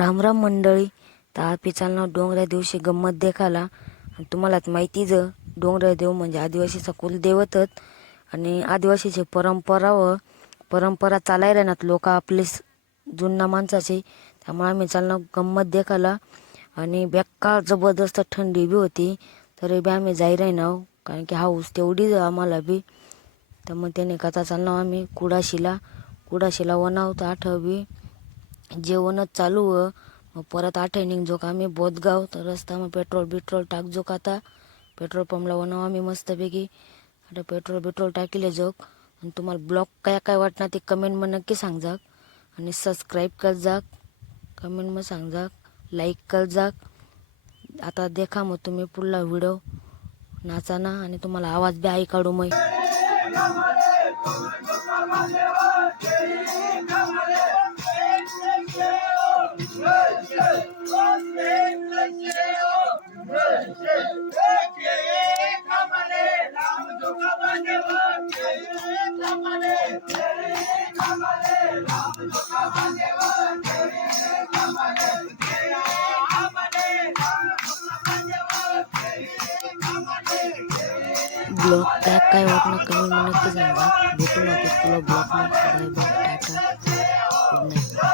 राम मंडळी. तर आपली चालणार डोंगऱ्या दिवशी गंमत देखाला. आणि तुम्हालाच माहितीच डोंगऱ्या देव म्हणजे आदिवासीचा कुलदेवतच. आणि आदिवासीची परंपरा चालाय राहणार लोक आपले जुन्ना माणसाचे. त्यामुळे आम्ही चालणार गंमत देखाला. आणि बेकार जबरदस्त थंडी बी होती तरी बी आम्ही जाई राहिना, कारण की हाऊस तेवढीच आम्हाला बी. तर मग त्याने कथा चालणार आम्ही कुडाशीला वनावतं आठवी जेवणच चालू मग परत आठे निघजो का आम्ही बोधगाव. तर रस्ता मग पेट्रोल टाकजो का आता पेट्रोल पंपला वनाव आम्ही मस्तपैकी आता पेट्रोल टाकीले जोक. आणि तुम्हाला ब्लॉग काय वाटणार ते कमेंटमध्ये नक्की सांगजाक. आणि सबस्क्राईब कर जाक, कमेंटमध्ये सांगजाक, लाईक कर जाक. आता देखा मग तुम्ही पुढला व्हिडिओ नाचाना आणि तुम्हाला आवाज बी ऐकाडू मग. ब्लॉग काय वाटणं कमेंट मध्ये नक्की सांगा. भेटू आपण तुला ब्लॉग मध्ये. Bye bye, tata, good night.